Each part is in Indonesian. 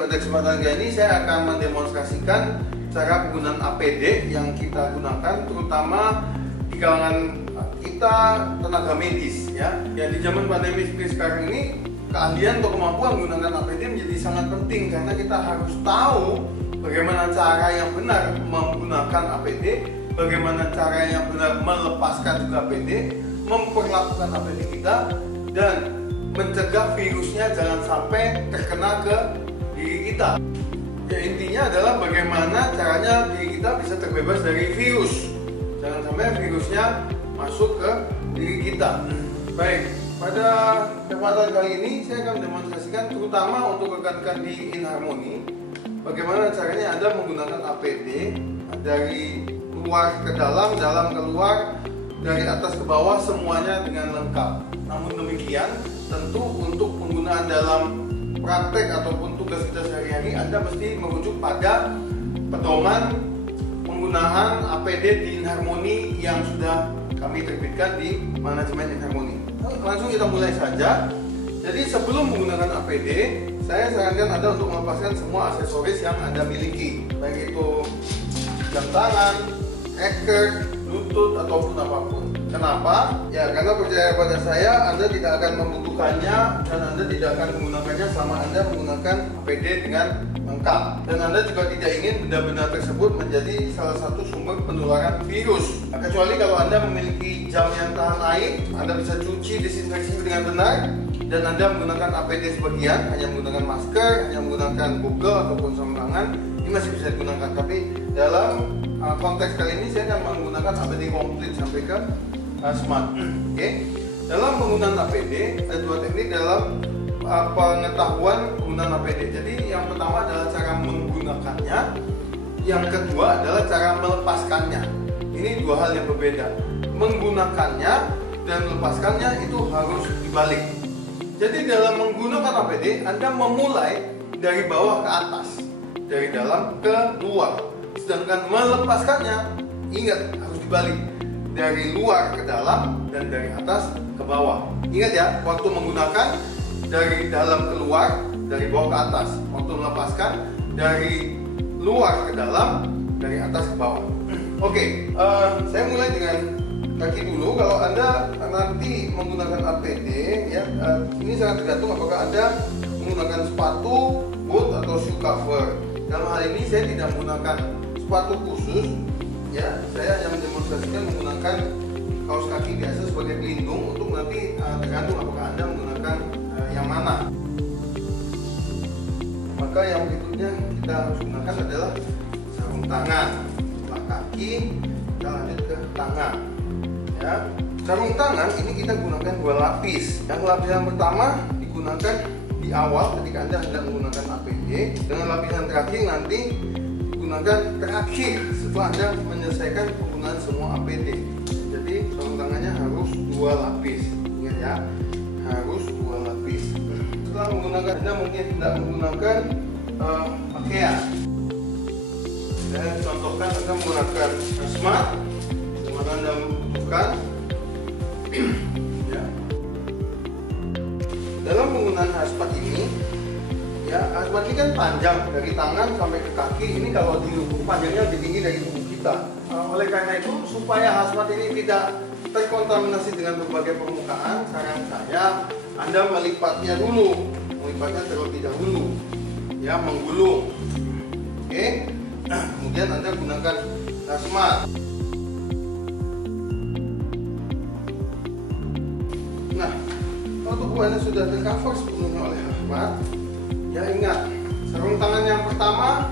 pada kesempatan kali ini saya akan mendemonstrasikan cara penggunaan APD yang kita gunakan terutama di kalangan kita tenaga medis ya. Ya, di zaman pandemi seperti sekarang ini keahlian atau kemampuan menggunakan APD menjadi sangat penting karena kita harus tahu bagaimana cara yang benar menggunakan APD, bagaimana cara yang benar melepaskan juga APD, memperlakukan APD kita, dan mencegah virusnya jangan sampai terkena ke diri kita. Ya, intinya adalah bagaimana caranya diri kita bisa terbebas dari virus, jangan sampai virusnya masuk ke diri kita. Baik, pada kesempatan kali ini saya akan mendemonstrasikan terutama untuk rekan-rekan di InHarmony bagaimana caranya Anda menggunakan APD dari luar ke dalam, dalam ke luar, dari atas ke bawah semuanya dengan lengkap. Namun demikian, tentu untuk penggunaan dalam praktek ataupun tugas kita sehari-hari Anda mesti merujuk pada pedoman penggunaan APD di InHarmony yang sudah kami terbitkan di manajemen InHarmony. Langsung kita mulai saja. Jadi sebelum menggunakan APD, saya sarankan Anda untuk melepaskan semua aksesoris yang Anda miliki, baik itu jam tangan, eker, lutut, ataupun apapun. Kenapa? Ya karena percaya pada saya Anda tidak akan membutuhkannya dan Anda tidak akan menggunakannya selama Anda menggunakan APD dengan lengkap. Dan Anda juga tidak ingin benda-benda tersebut menjadi salah satu sumber penularan virus. Kecuali kalau Anda memiliki jam yang tahan air, Anda bisa cuci disinfeksi dengan benar, dan Anda menggunakan APD sebagian, hanya menggunakan masker, hanya menggunakan Google ataupun sarung tangan, ini masih bisa digunakan. Tapi dalam konteks kali ini saya akan menggunakan APD komplit sampai ke smart. Oke. Dalam penggunaan APD ada dua teknik dalam pengetahuan penggunaan APD. Jadi yang pertama adalah cara menggunakannya, yang kedua adalah cara melepaskannya. Ini dua hal yang berbeda. Menggunakannya dan melepaskannya itu harus dibalik. Jadi dalam menggunakan APD Anda memulai dari bawah ke atas, dari dalam ke luar. Sedangkan melepaskannya, ingat harus dibalik, dari luar ke dalam dan dari atas ke bawah. Ingat ya, waktu menggunakan dari dalam ke luar, dari bawah ke atas. Waktu melepaskan dari luar ke dalam, dari atas ke bawah. Oke, saya mulai dengan kaki dulu. Kalau Anda nanti menggunakan APD ya, ini sangat tergantung apakah Anda menggunakan sepatu, boot atau shoe cover. Dalam hal ini saya tidak menggunakan sepatu khusus ya, saya hanya mendemonstrasikan menggunakan kaos kaki biasa sebagai pelindung untuk nanti tergantung apakah Anda menggunakan yang mana. Maka yang berikutnya kita harus gunakan adalah sarung tangan. Setelah kaki kita lanjut ke tangan ya. Sarung tangan ini kita gunakan dua lapis. Yang lapisan pertama digunakan di awal ketika Anda hendak menggunakan APD, dengan lapisan terakhir nanti digunakan terakhir setelah Anda menyelesaikan penggunaan semua APD. Jadi sarung tangannya harus dua lapis. Ingat ya, harus dua lapis. Setelah menggunakan, Anda mungkin tidak menggunakan pakaian. Saya contohkan Anda menggunakan hazmat, dimana Anda membutuhkan ya. Dalam penggunaan hazmat ini ya, hazmat ini kan panjang dari tangan sampai ke kaki. Ini kalau dilukuk panjangnya lebih tinggi dari tubuh kita. Oleh karena itu, supaya hazmat ini tidak terkontaminasi dengan berbagai permukaan, saran saya Anda melipatnya dulu, melipatnya terlebih dahulu ya, menggulung. Oke, kemudian Anda gunakan hazmat. Nah, kalau tubuh Anda sudah tercover sepenuhnya oleh hazmat, ya ingat, sarung tangan yang pertama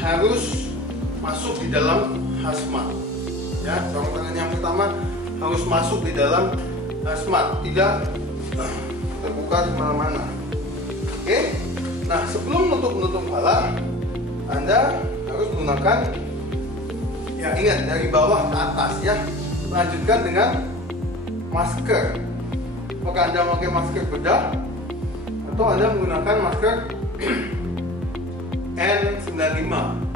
harus masuk di dalam hazmat. Ya, sarung tangan yang pertama harus masuk di dalam hazmat, tidak terbuka di mana-mana. Oke. Nah, sebelum menutup kepala, Anda harus menggunakan ya, ingat dari bawah ke atas ya. Lanjutkan dengan masker. Apakah Anda memakai masker bedah atau Anda menggunakan masker N95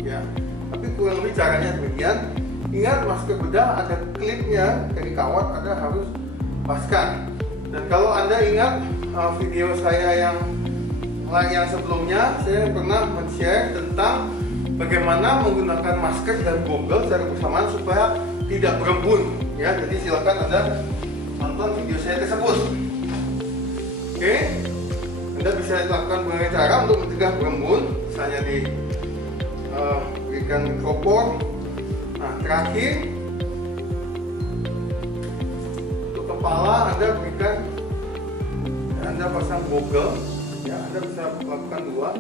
ya. Tapi kurang lebih caranya demikian. Ingat, masker bedah ada klipnya dari kawat, Anda harus lepaskan. Dan kalau Anda ingat video saya yang yang sebelumnya saya pernah men-share tentang bagaimana menggunakan masker dan goggle secara bersamaan supaya tidak berembun ya. Jadi silakan Anda tonton video saya tersebut. Oke, Anda bisa lakukan berbagai cara untuk mencegah berembun, misalnya berikan mikropor. Nah, terakhir untuk kepala Anda pasang goggle ya. Anda bisa lakukan dua,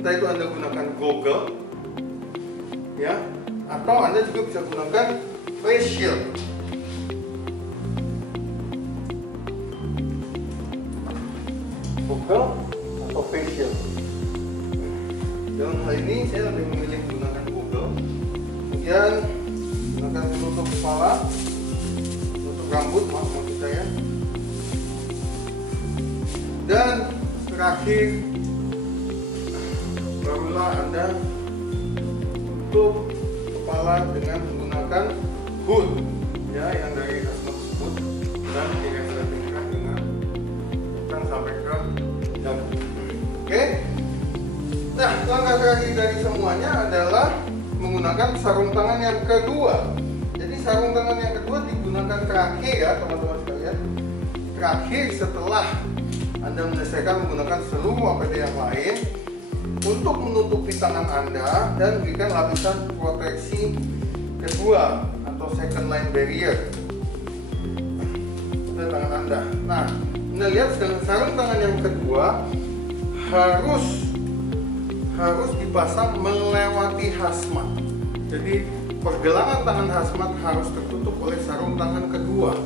entah itu Anda gunakan goggle ya, atau Anda juga bisa gunakan face shield. Goggle atau face shield. Dalam hal ini saya lebih memilih menggunakan goggle. Kemudian gunakan penutup kepala, penutup rambut, maksud saya. Dan terakhir barulah Anda tutup kepala dengan menggunakan hood ya, yang dari hazmat tersebut, dan diresletingkan dengan tekan sampai ke dagu. Oke. Nah, langkah terakhir dari semuanya adalah menggunakan sarung tangan yang kedua. Jadi sarung tangan yang kedua digunakan terakhir ya teman-teman sekalian. Terakhir setelah Anda menyelesaikan menggunakan seluruh APD yang lain untuk menutupi tangan Anda dan berikan lapisan proteksi kedua atau second line barrier pada tangan Anda. Nah, Anda lihat sarung tangan yang kedua harus dipasang melewati hazmat. Jadi pergelangan tangan hazmat harus tertutup oleh sarung tangan kedua.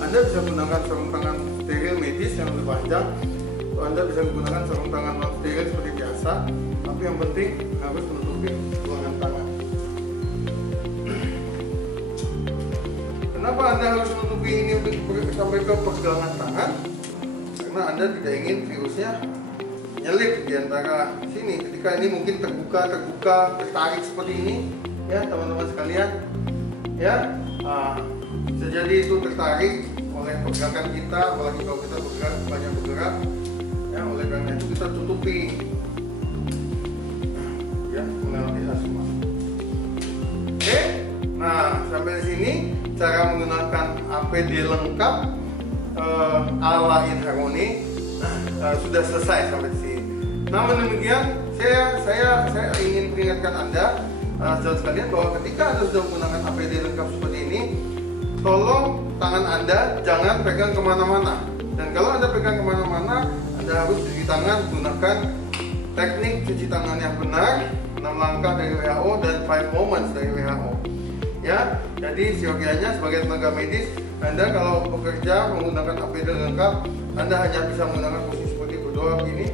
Anda bisa menggunakan sarung tangan steril medis yang lebih panjang, atau Anda bisa menggunakan sarung tangan non steril seperti biasa, tapi yang penting harus menutupi pergelangan tangan. Kenapa Anda harus menutupi ini sampai ke pergelangan tangan? Karena Anda tidak ingin virusnya nyelip di antara sini. Ketika ini mungkin terbuka, tertarik seperti ini, ya teman-teman sekalian, ya bisa jadi itu tertarik oleh pergerakan kita, apalagi kalau kita banyak bergerak, ya oleh karena itu kita tutupi, ya melewati hazmat. Oke, nah sampai di sini cara menggunakan APD lengkap ala InHarmony sudah selesai sampai di sini. Namun demikian, saya ingin peringatkan Anda, saudara sekalian, bahwa ketika Anda sudah menggunakan APD lengkap seperti ini, tolong tangan Anda jangan pegang kemana-mana. Dan kalau Anda pegang kemana-mana, Anda harus cuci tangan menggunakan teknik cuci tangan yang benar, 6 langkah dari WHO dan 5 moments dari WHO. Ya, jadi siokianya sebagai tenaga medis, Anda kalau bekerja menggunakan APD lengkap, Anda hanya bisa menggunakan posisi seperti berdoa begini,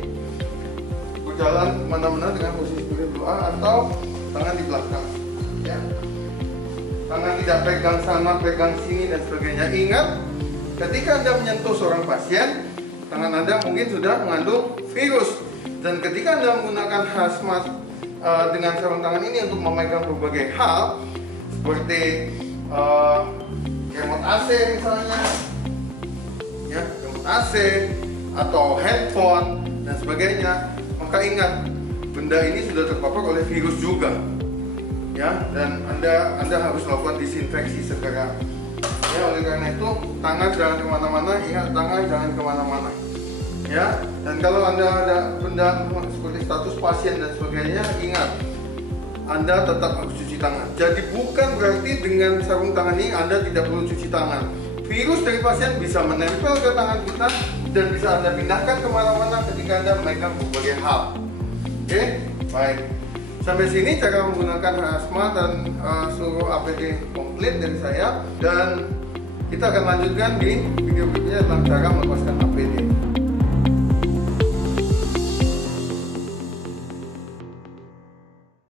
berjalan kemana-mana dengan posisi berdoa, atau tangan di belakang ya. Tangan tidak pegang sana, pegang sini dan sebagainya. Ingat, ketika Anda menyentuh seorang pasien, tangan Anda mungkin sudah mengandung virus. Dan ketika Anda menggunakan hazmat dengan sarung tangan ini untuk memegang berbagai hal seperti remote AC misalnya ya, remote AC atau handphone dan sebagainya, maka ingat, benda ini sudah terpapar oleh virus juga ya, dan Anda harus lakukan disinfeksi segera ya. Oleh karena itu, tangan jangan kemana-mana. Ingat, tangan jangan kemana-mana ya. Dan kalau Anda ada benda seperti status pasien dan sebagainya, ingat, Anda tetap harus cuci tangan. Jadi bukan berarti dengan sarung tangan ini Anda tidak perlu cuci tangan. Virus dari pasien bisa menempel ke tangan kita dan bisa Anda pindahkan kemana-mana ketika Anda memegang berbagai hal. Oke, baik. Sampai sini cara menggunakan hazmat dan seluruh APD komplit dari saya, dan kita akan lanjutkan di video berikutnya tentang cara melepaskan APD.